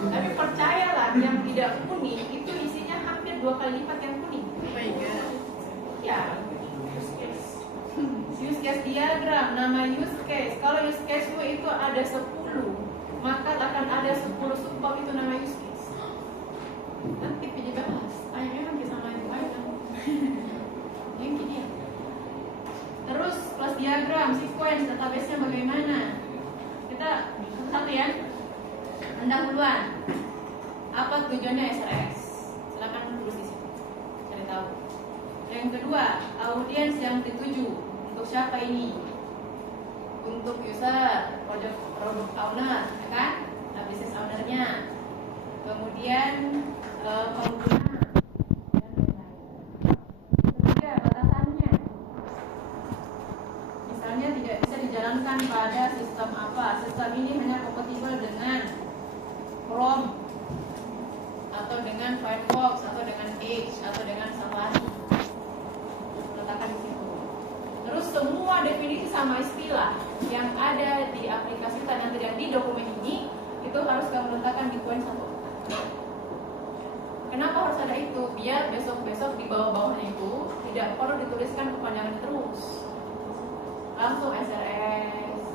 Tapi percayalah, yang tidak kuning itu isinya hampir 2 kali lipat yang kuning. Ya, use case diagram, nama use case. Kalau use case itu ada 10, maka akan ada 10 subbab itu nama use case. Nanti pilih bahas. Memang bisa main-main. Yang gini ya. Terus kelas diagram, sequence, database-nya bagaimana? Kita satu ya. Pendahuluan. Apa tujuannya SRS? Silakan tulis di sini. Cari tahu. Yang kedua, audiens yang dituju. Untuk siapa ini? Untuk user, product owner, ya kan? Business owner-nya. Kemudian pengguna dan lain-lain. Ketiga, batasannya. Misalnya tidak bisa dijalankan pada sistem apa? Sistem ini hanya kompatibel dengan Chrome atau dengan Firefox atau dengan Edge atau dengan Safari. Letakkan di situ. Terus semua definisi sama istilah yang ada di aplikasi kita nanti dan di dokumen ini itu harus kamu letakkan di poin 1. Kenapa harus ada itu? Biar besok-besok di bawah-bawahnya itu tidak perlu dituliskan kepanjangan terus. Langsung SRS.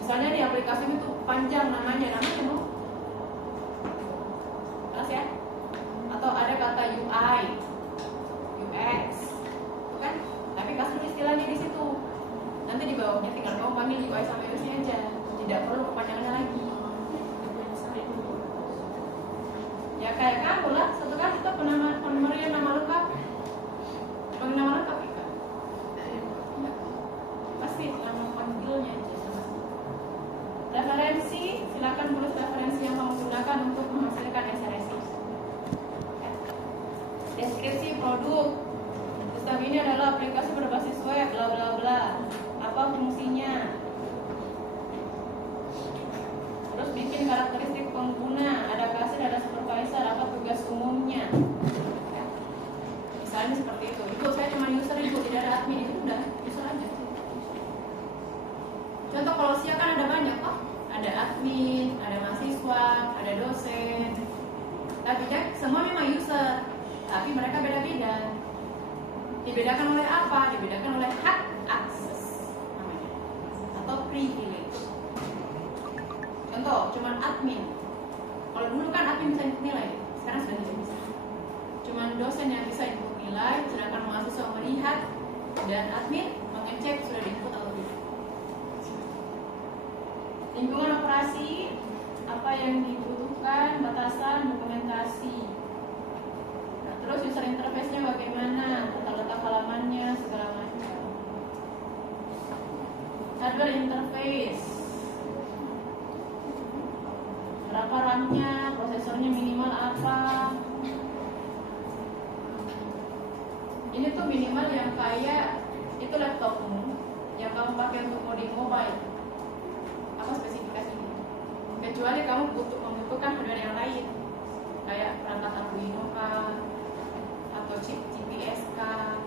Misalnya di aplikasi itu panjang namanya mau? Jelas ya? Atau ada kata UI, UX, itu kan? Tapi kasih istilahnya di situ. Nanti di bawahnya tinggal kamu panggil UI sama UX-nya aja. Tidak perlu kepanjangannya lagi. Ya kayak kamu lah, satu kali itu pemberian nama lengkap. Bagi nama lengkap ya? Pasti nama panggilnya aja. Referensi, silakan tulis referensi yang kamu gunakan untuk menghasilkan SRS. Deskripsi produk. Sistem ini adalah aplikasi berbasis web, bla bla bla. Apa fungsinya? Terus bikin karakteristik pengguna, ada kasir, ada supervisor, apa tugas umumnya. Ya. Misalnya seperti itu. Ibu saya cuma user, ibu tidak ada admin, itu udah user aja. Contoh kalau SIA kan ada banyak kok. Ada admin, ada mahasiswa, ada dosen. Tapi kan semua memang user, tapi mereka beda-beda. Dibedakan oleh apa? Dibedakan oleh hak akses namanya, atau privilege. Contoh, cuman admin. Kalau dulu kan admin bisa input nilai, sekarang sudah tidak bisa. Cuman dosen yang bisa input nilai, sedangkan mahasiswa melihat dan admin mengecek sudah diinput atau tidak. Lingkungan operasi, apa yang dibutuhkan, batasan, dokumentasi. Nah, terus user interface-nya bagaimana, letak halamannya, segala macam. Hardware interface. Berapa RAM-nya, prosesornya minimal apa? Ini tuh minimal yang kayak itu laptopmu yang kamu pakai untuk coding mobile. Apa spesifikasinya? Kecuali kamu membutuhkan hardware yang lain, kayak perangkat Arduino atau chip GPS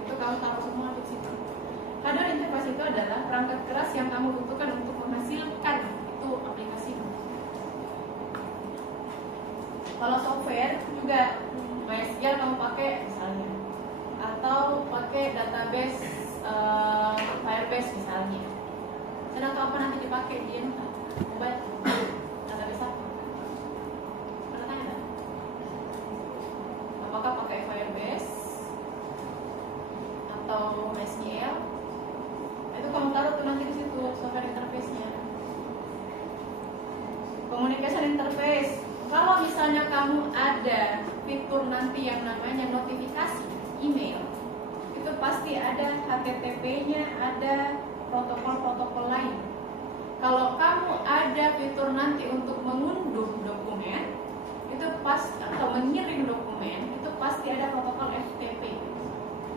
itu kamu taruh semua di situ. Hardware interface itu adalah perangkat keras yang kamu butuhkan untuk menghasilkan itu aplikasi. Kalau software juga MySQL kamu pakai misalnya, atau pakai database Firebase misalnya. Sedang apa nanti dipakai di mobile database apa? Pernah tanya tak? Apakah pakai Firebase atau MySQL? Itu kamu taruh tuh nanti di situ software interface-nya. Communication interface. Kalau misalnya kamu ada fitur nanti yang namanya notifikasi email, itu pasti ada HTTP-nya, ada protokol-protokol lain. Kalau kamu ada fitur nanti untuk mengunduh dokumen, itu atau mengirim dokumen, itu pasti ada protokol FTP,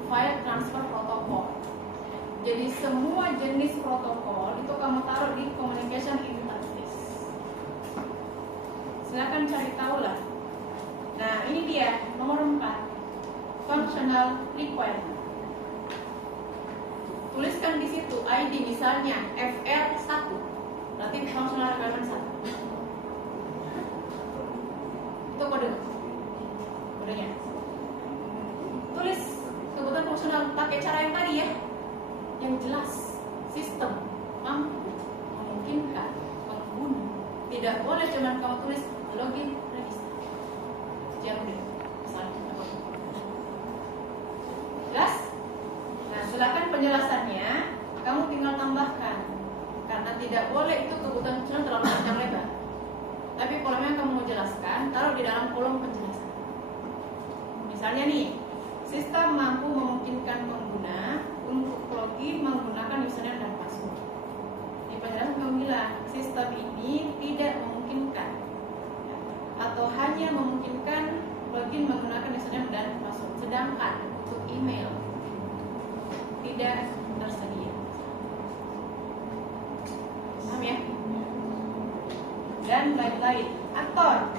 File Transfer Protocol. Jadi semua jenis protokol itu kamu taruh di communication interface. Silakan cari tahu lah. Nah ini dia nomor 4, functional requirement. tuliskan di situ ID misalnya FR1, berarti functional requirement 1. Itu kodenya. Tulis kebutuhan fungsional pakai cara yang tadi ya, yang jelas. Sistem mampu memungkinkan pengguna. Tidak boleh cuma kamu tulis login register. Jangan deh, jelas. Nah, silakan penjelasannya kamu tinggal tambahkan, karena tidak boleh itu kebutuhan fungsional terlalu panjang lebar. Tapi kalau memang kamu mau jelaskan, taruh di dalam kolom penjelasan. Misalnya nih, sistem mampu memungkinkan pengguna untuk login menggunakan username dan password. Di penjelasan kamu bilang sistem ini tidak memungkinkan atau hanya memungkinkan login menggunakan username dan password, sedangkan untuk email tidak tersedia. Paham ya? Dan lain-lain. Aktor,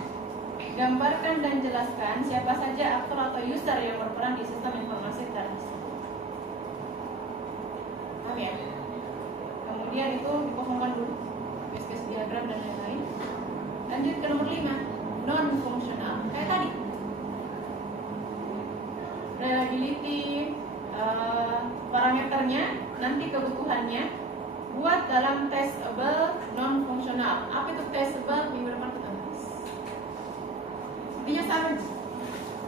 gambarkan dan jelaskan siapa saja aktor atau user yang berperan di sistem informasi tersebut. Paham ya? Kemudian itu dikosongkan dulu, case diagram dan lain-lain. Lanjut ke nomor 5, non fungsional. Kayak tadi, reliability, parameternya, nanti kebutuhannya, buat dalam testable non fungsional. Apa itu testable? Minggu depan kita bahas. Intinya sama,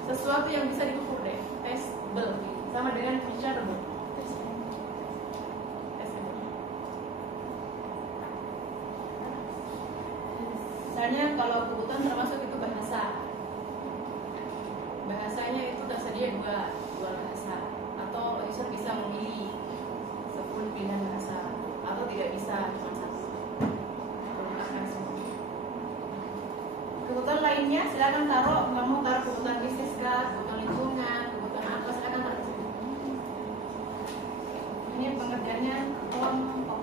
sesuatu yang bisa diukur deh. Testable sama dengan measurable. Misalnya kalau kebutuhan termasuk itu bahasa, bahasanya itu tersedia dua bahasa, atau user bisa memilih 10 pilihan bahasa, atau tidak bisa cuma satu. Kebutuhan lainnya silakan taruh, kamu taruh kebutuhan bisnis kah, kebutuhan lingkungan, kebutuhan apa, silakan taruh. Ini pengerjaannya kelompok.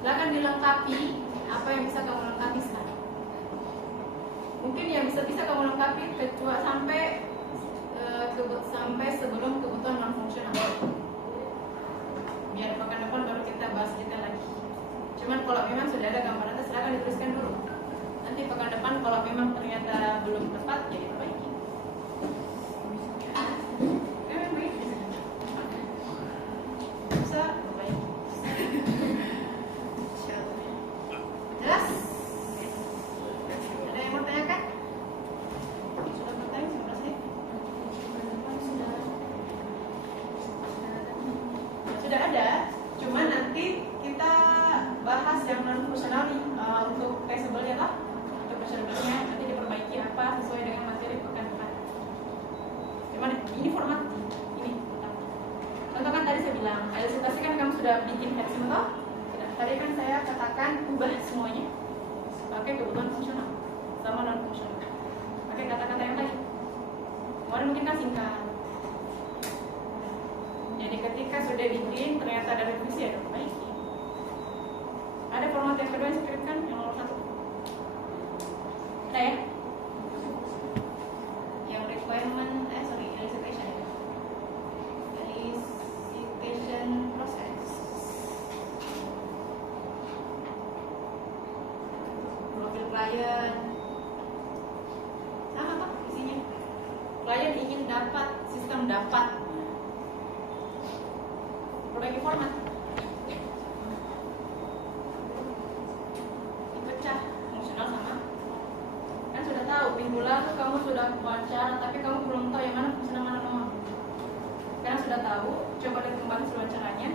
Silakan dilengkapi apa yang bisa kamu lengkapi sekarang. Mungkin yang bisa kamu lengkapi kecuali sampai sebelum kebutuhan non fungsional. Biar pekan depan baru kita bahas detail lagi. Cuman kalau memang sudah ada gambaran, silakan dituliskan dulu. Nanti pekan depan kalau memang ternyata belum tepat, ya diperbaiki. Bisa perbaiki. Jelas? Ada yang mau tanyakan? Sudah bertanya sudah sih? Sudah ada, cuman nanti kita bahas yang non fungsional untuk testable ya kak. Untuk measurable-nya nanti diperbaiki apa sesuai dengan materi pekan depan. Cuman ini format ini. Contoh kan tadi saya bilang, elucidasi kan kamu sudah bikin headset toh? Tadi kan saya katakan ubah semuanya pakai kebutuhan fungsional sama non fungsional. Pakai kata-kata yang tadi. Kemarin mungkin kan singkat. Jadi ketika sudah bikin ternyata ada revisi, ya perbaiki. Ada format yang kedua yang saya kirimkan yang nomor 1. Ada ya? Yang requirement, elicitation ya. Elicitation process. Profil klien. Sama kok isinya. Klien ingin dapat, sistem dapat. Perbaiki format. Dipecah fungsional sama. Kan sudah tahu minggu lalu kamu sudah wawancara, tapi kamu belum tahu yang mana fungsional mana non. Karena sudah tahu, coba lihat kembali wawancaranya.